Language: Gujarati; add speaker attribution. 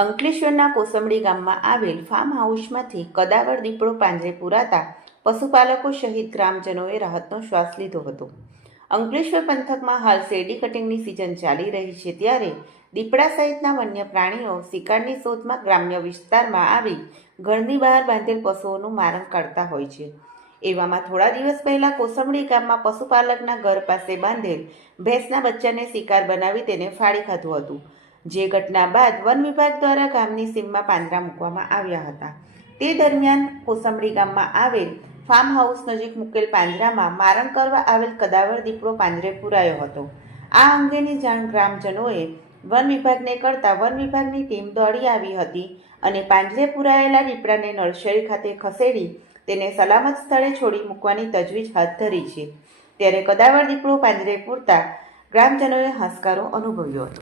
Speaker 1: અંકલેશ્વરના કોસંબડી ગામમાં આવેલ ફાર્મ હાઉસમાંથી કદાવર દીપડો પાંજરે પુરાતા પશુપાલકો સહિત ગ્રામજનોએ રાહતનો શ્વાસ લીધો હતો. અંકલેશ્વર પંથકમાં હાલ શેરડી કટિંગની સિઝન ચાલી રહી છે ત્યારે દીપડા સહિતના વન્ય પ્રાણીઓ શિકારની શોધમાં ગ્રામ્ય વિસ્તારમાં આવી ઘરની બહાર બાંધેલ પશુઓનું મારણ કાઢતા હોય છે. એવામાં થોડા દિવસ પહેલાં કોસંબડી ગામમાં પશુપાલકના ઘર પાસે બાંધેલ ભેંસના બચ્ચાને શિકાર બનાવી તેને ફાડી ખાધું હતું. જે ઘટના બાદ વન વિભાગ દ્વારા ગામની સીમમાં પાંજરા મૂકવામાં આવ્યા હતા. તે દરમિયાન કોસંબડી ગામમાં આવેલ ફાર્મ હાઉસ નજીક મૂકેલ પાંજરામાં મારણ કરવા આવેલ કદાવર દીપડો પાંજરે પુરાયો હતો. આ અંગેની જાણ ગ્રામજનોએ વન વિભાગને કરતા વન વિભાગની ટીમ દોડી આવી હતી અને પાંજરે પુરાયેલા દીપડાને નર્સરી ખાતે ખસેડી તેને સલામત સ્થળે છોડી મૂકવાની તજવીજ હાથ ધરી છે. ત્યારે કદાવર દીપડો પાંજરે પૂરતા ગ્રામજનોએ હાશકારો અનુભવ્યો હતો.